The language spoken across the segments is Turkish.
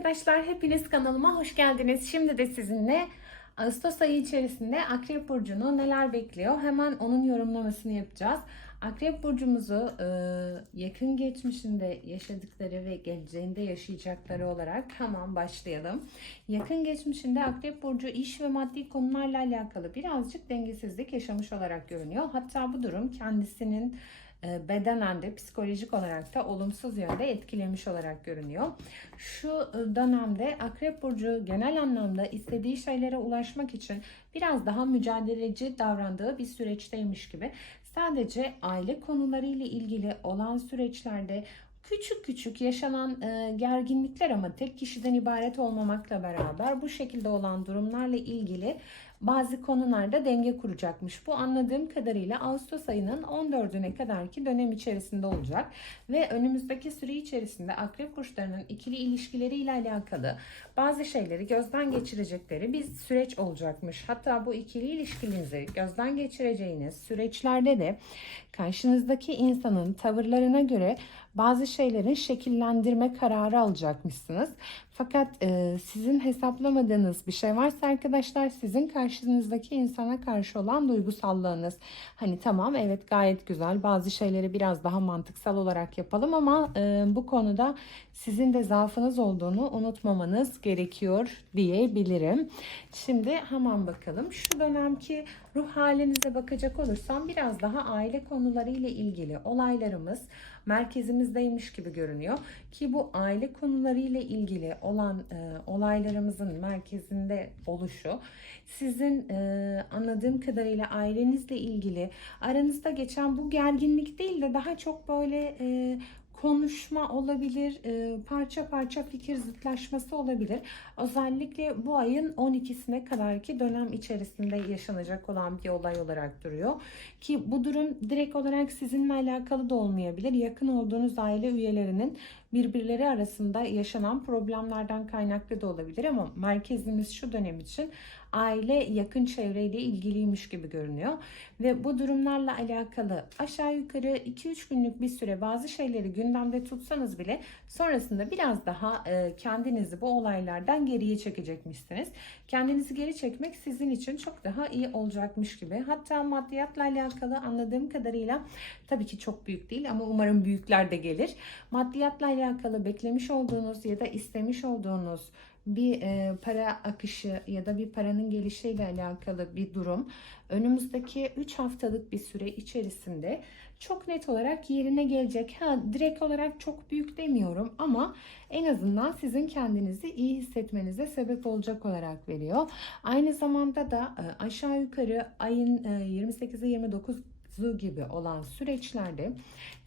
arkadaşlar, hepiniz kanalıma hoş geldiniz. Şimdi de sizinle Ağustos ayı içerisinde Akrep Burcu'nu neler bekliyor? Hemen onun yorumlamasını yapacağız. Akrep Burcu'muzu e, yakın geçmişinde yaşadıkları ve geleceğinde yaşayacakları olarak hemen başlayalım. Yakın geçmişinde Akrep Burcu iş ve maddi konularla alakalı birazcık dengesizlik yaşamış olarak görünüyor. Hatta bu durum kendisinin bedenen de psikolojik olarak da olumsuz yönde etkilemiş olarak görünüyor. Şu e, dönemde Akrep Burcu genel anlamda istediği şeylere ulaşmak için biraz daha mücadeleci davrandığı bir süreçteymiş gibi. Sadece aile konularıyla ilgili olan süreçlerde küçük küçük yaşanan e, gerginlikler ama tek kişiden ibaret olmamakla beraber bu şekilde olan durumlarla ilgili bazı konularda denge kuracakmış. Bu anladığım kadarıyla Ağustos ayının 14'üne kadarki dönem içerisinde olacak ve önümüzdeki süre içerisinde akrep burçlarının ikili ilişkileriyle alakalı bazı şeyleri gözden geçirecekleri bir süreç olacakmış. Hatta bu ikili ilişkinizi gözden geçireceğiniz süreçlerde de karşınızdaki insanın tavırlarına göre bazı şeylerin şekillendirme kararı alacakmışsınız. Fakat e, sizin hesaplamadığınız bir şey varsa arkadaşlar sizin karşınızdaki insana karşı olan duygusallığınız. Hani tamam evet gayet güzel bazı şeyleri biraz daha mantıksal olarak yapalım ama e, bu konuda sizin de zaafınız olduğunu unutmamanız gerekiyor diyebilirim. Şimdi hemen bakalım. Şu dönemki ruh halinize bakacak olursam biraz daha aile konuları ile ilgili olaylarımız merkezimizdeymiş gibi görünüyor. Ki bu aile konuları ile ilgili olan e, olaylarımızın merkezinde oluşu sizin e, anladığım kadarıyla ailenizle ilgili aranızda geçen bu gerginlik değil de daha çok böyle e, konuşma olabilir, e, parça parça fikir zıtlaşması olabilir. Özellikle bu ayın 12'sine kadarki dönem içerisinde yaşanacak olan bir olay olarak duruyor. Ki bu durum direkt olarak sizinle alakalı da olmayabilir. Yakın olduğunuz aile üyelerinin birbirleri arasında yaşanan problemlerden kaynaklı da olabilir ama merkezimiz şu dönem için aile yakın çevreyle ilgiliymiş gibi görünüyor. Ve bu durumlarla alakalı aşağı yukarı 2-3 günlük bir süre bazı şeyleri gündemde tutsanız bile sonrasında biraz daha e, kendinizi bu olaylardan geriye çekecekmişsiniz. Kendinizi geri çekmek sizin için çok daha iyi olacakmış gibi. Hatta maddiyatla alakalı anladığım kadarıyla tabii ki çok büyük değil ama umarım büyükler de gelir. Maddiyatla alakalı beklemiş olduğunuz ya da istemiş olduğunuz bir e, para akışı ya da bir paranın gelişiyle alakalı bir durum önümüzdeki 3 haftalık bir süre içerisinde çok net olarak yerine gelecek. Ha direkt olarak çok büyük demiyorum ama en azından sizin kendinizi iyi hissetmenize sebep olacak olarak veriyor. Aynı zamanda da e, aşağı yukarı ayın e, 28'i 29 gibi olan süreçlerde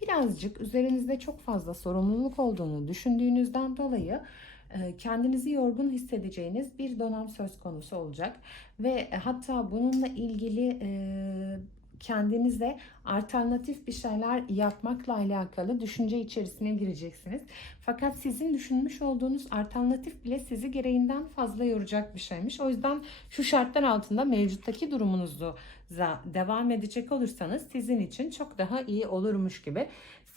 birazcık üzerinizde çok fazla sorumluluk olduğunu düşündüğünüzden dolayı e, kendinizi yorgun hissedeceğiniz bir dönem söz konusu olacak ve hatta bununla ilgili e, kendinize alternatif bir şeyler yapmakla alakalı düşünce içerisine gireceksiniz. Fakat sizin düşünmüş olduğunuz alternatif bile sizi gereğinden fazla yoracak bir şeymiş. O yüzden şu şartlar altında mevcuttaki durumunuzu devam edecek olursanız sizin için çok daha iyi olurmuş gibi.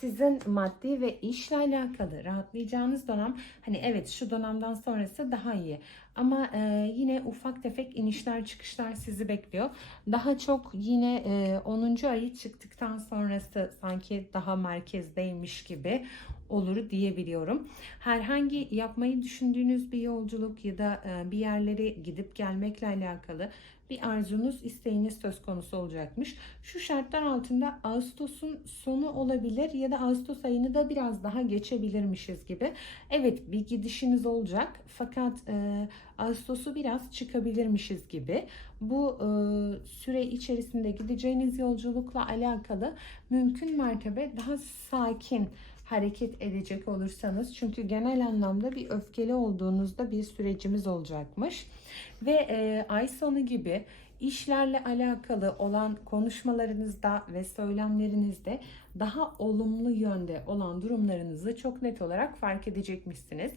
Sizin maddi ve işle alakalı rahatlayacağınız dönem hani evet şu dönemden sonrası daha iyi. Ama e, yine ufak tefek inişler çıkışlar sizi bekliyor. Daha çok yine e, 10. ayı çıktıktan sonrası sanki daha merkezdeymiş gibi olur diyebiliyorum. Herhangi yapmayı düşündüğünüz bir yolculuk ya da e, bir yerlere gidip gelmekle alakalı bir arzunuz, isteğiniz söz konusu olacakmış. Şu şartlar altında Ağustos'un sonu olabilir ya da Ağustos ayını da biraz daha geçebilirmişiz gibi. Evet bir gidişiniz olacak fakat e, Ağustos'u biraz çıkabilirmişiz gibi. Bu e, süre içerisinde gideceğiniz yolculukla alakalı mümkün mertebe daha sakin hareket edecek olursanız çünkü genel anlamda bir öfkeli olduğunuzda bir sürecimiz olacakmış. Ve e, ay sonu gibi işlerle alakalı olan konuşmalarınızda ve söylemlerinizde daha olumlu yönde olan durumlarınızı çok net olarak fark edecekmişsiniz.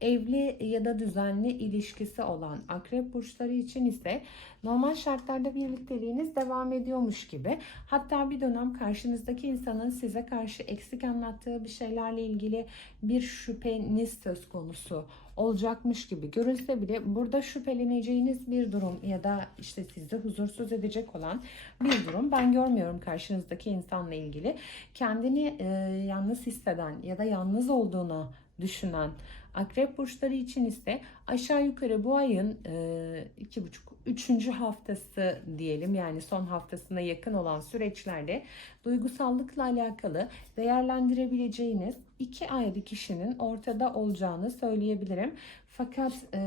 Evli ya da düzenli ilişkisi olan akrep burçları için ise normal şartlarda birlikteliğiniz devam ediyormuş gibi. Hatta bir dönem karşınızdaki insanın size karşı eksik anlattığı bir şeylerle ilgili bir şüpheniz söz konusu olacakmış gibi görülse bile burada şüpheleneceğiniz bir durum ya da işte sizi huzursuz edecek olan bir durum ben görmüyorum karşınızdaki insanla ilgili. Kendini e, yalnız hisseden ya da yalnız olduğunu düşünen akrep burçları için ise aşağı yukarı bu ayın e, iki buçuk üçüncü haftası diyelim yani son haftasına yakın olan süreçlerde duygusallıkla alakalı değerlendirebileceğiniz iki ayrı kişinin ortada olacağını söyleyebilirim. Fakat e,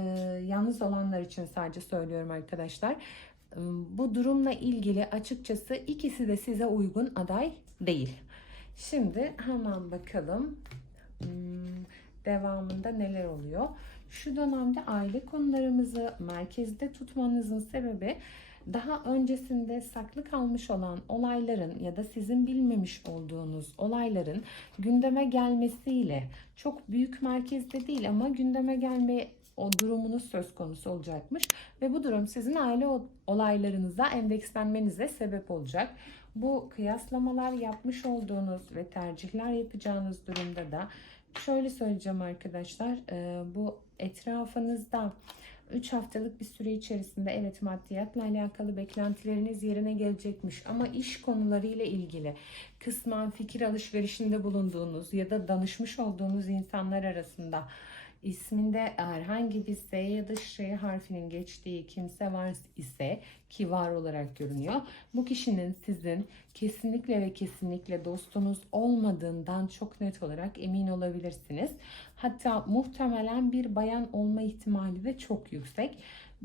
yalnız olanlar için sadece söylüyorum arkadaşlar. Bu durumla ilgili açıkçası ikisi de size uygun aday değil. Şimdi hemen bakalım. Hmm, devamında neler oluyor? Şu dönemde aile konularımızı merkezde tutmanızın sebebi daha öncesinde saklı kalmış olan olayların ya da sizin bilmemiş olduğunuz olayların gündeme gelmesiyle çok büyük merkezde değil ama gündeme gelme o durumunuz söz konusu olacakmış ve bu durum sizin aile olaylarınıza endekslenmenize sebep olacak. Bu kıyaslamalar yapmış olduğunuz ve tercihler yapacağınız durumda da şöyle söyleyeceğim arkadaşlar e, bu etrafınızda 3 haftalık bir süre içerisinde evet maddiyatla alakalı beklentileriniz yerine gelecekmiş ama iş konularıyla ilgili kısmen fikir alışverişinde bulunduğunuz ya da danışmış olduğunuz insanlar arasında isminde herhangi bir S ya da Ş harfinin geçtiği kimse var ise ki var olarak görünüyor. Bu kişinin sizin kesinlikle ve kesinlikle dostunuz olmadığından çok net olarak emin olabilirsiniz. Hatta muhtemelen bir bayan olma ihtimali de çok yüksek.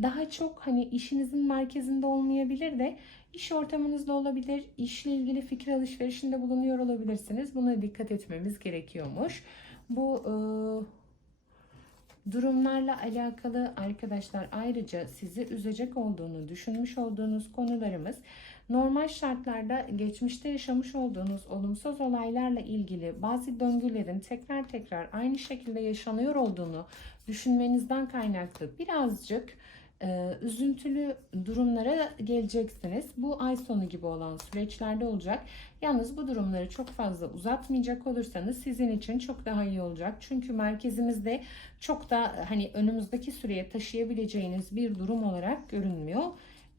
Daha çok hani işinizin merkezinde olmayabilir de iş ortamınızda olabilir, işle ilgili fikir alışverişinde bulunuyor olabilirsiniz. Buna dikkat etmemiz gerekiyormuş. Bu durumlarla alakalı arkadaşlar ayrıca sizi üzecek olduğunu düşünmüş olduğunuz konularımız normal şartlarda geçmişte yaşamış olduğunuz olumsuz olaylarla ilgili bazı döngülerin tekrar tekrar aynı şekilde yaşanıyor olduğunu düşünmenizden kaynaklı birazcık üzüntülü durumlara geleceksiniz. Bu ay sonu gibi olan süreçlerde olacak. Yalnız bu durumları çok fazla uzatmayacak olursanız sizin için çok daha iyi olacak. Çünkü merkezimizde çok da hani önümüzdeki süreye taşıyabileceğiniz bir durum olarak görünmüyor.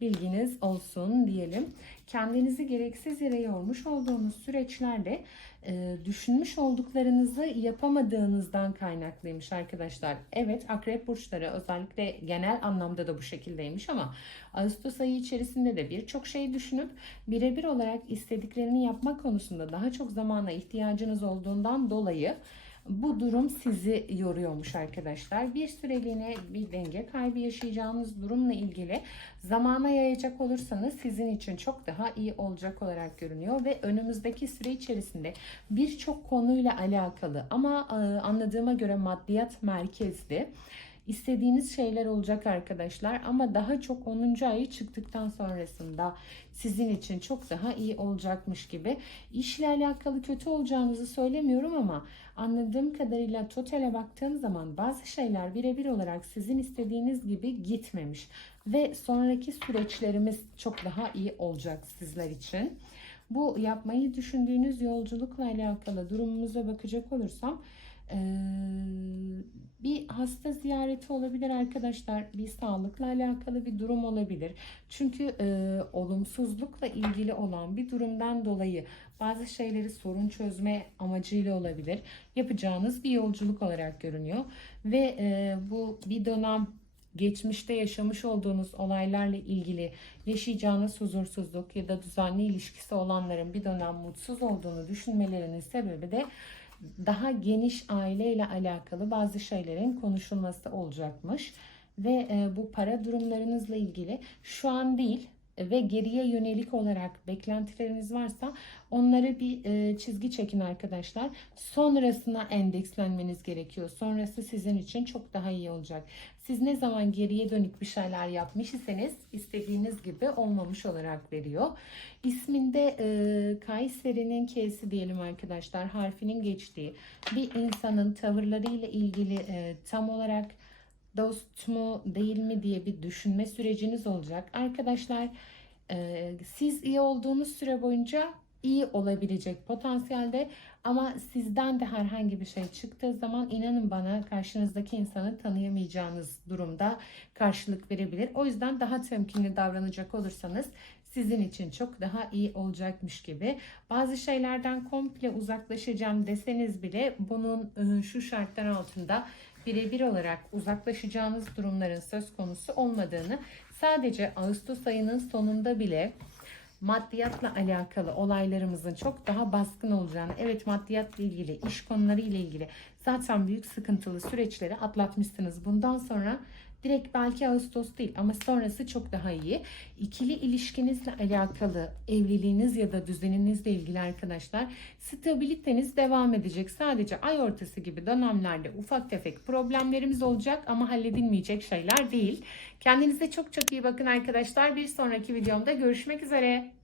Bilginiz olsun diyelim. Kendinizi gereksiz yere yormuş olduğunuz süreçlerde e, düşünmüş olduklarınızı yapamadığınızdan kaynaklıymış arkadaşlar. Evet akrep burçları özellikle genel anlamda da bu şekildeymiş ama Ağustos ayı içerisinde de birçok şey düşünüp birebir olarak istediklerini yapma konusunda daha çok zamana ihtiyacınız olduğundan dolayı bu durum sizi yoruyormuş arkadaşlar. Bir süreliğine bir denge kaybı yaşayacağınız durumla ilgili zamana yayacak olursanız sizin için çok daha iyi olacak olarak görünüyor ve önümüzdeki süre içerisinde birçok konuyla alakalı ama e, anladığıma göre maddiyat merkezli istediğiniz şeyler olacak arkadaşlar ama daha çok 10. ayı çıktıktan sonrasında sizin için çok daha iyi olacakmış gibi. İşle alakalı kötü olacağınızı söylemiyorum ama anladığım kadarıyla totale baktığım zaman bazı şeyler birebir olarak sizin istediğiniz gibi gitmemiş ve sonraki süreçlerimiz çok daha iyi olacak sizler için. Bu yapmayı düşündüğünüz yolculukla alakalı durumumuza bakacak olursam bir hasta ziyareti olabilir arkadaşlar. Bir sağlıkla alakalı bir durum olabilir. Çünkü e, olumsuzlukla ilgili olan bir durumdan dolayı bazı şeyleri sorun çözme amacıyla olabilir. Yapacağınız bir yolculuk olarak görünüyor. Ve e, bu bir dönem geçmişte yaşamış olduğunuz olaylarla ilgili yaşayacağınız huzursuzluk ya da düzenli ilişkisi olanların bir dönem mutsuz olduğunu düşünmelerinin sebebi de daha geniş aileyle alakalı bazı şeylerin konuşulması olacakmış. Ve e, bu para durumlarınızla ilgili şu an değil ve geriye yönelik olarak beklentileriniz varsa onları bir e, çizgi çekin arkadaşlar. Sonrasına endekslenmeniz gerekiyor. Sonrası sizin için çok daha iyi olacak. Siz ne zaman geriye dönük bir şeyler yapmış iseniz istediğiniz gibi olmamış olarak veriyor. İsminde e, Kayseri'nin K'si diyelim arkadaşlar harfinin geçtiği bir insanın tavırlarıyla ilgili e, tam olarak dost mu değil mi diye bir düşünme süreciniz olacak. Arkadaşlar e, siz iyi olduğunuz süre boyunca iyi olabilecek potansiyelde ama sizden de herhangi bir şey çıktığı zaman inanın bana karşınızdaki insanı tanıyamayacağınız durumda karşılık verebilir. O yüzden daha temkinli davranacak olursanız sizin için çok daha iyi olacakmış gibi. Bazı şeylerden komple uzaklaşacağım deseniz bile bunun e, şu şartlar altında birebir olarak uzaklaşacağınız durumların söz konusu olmadığını sadece Ağustos ayının sonunda bile maddiyatla alakalı olaylarımızın çok daha baskın olacağını, evet maddiyatla ilgili, iş konuları ile ilgili zaten büyük sıkıntılı süreçleri atlatmışsınız. Bundan sonra direkt belki Ağustos değil ama sonrası çok daha iyi. İkili ilişkinizle alakalı evliliğiniz ya da düzeninizle ilgili arkadaşlar stabiliteniz devam edecek. Sadece ay ortası gibi dönemlerde ufak tefek problemlerimiz olacak ama halledilmeyecek şeyler değil. Kendinize çok çok iyi bakın arkadaşlar. Bir sonraki videomda görüşmek üzere.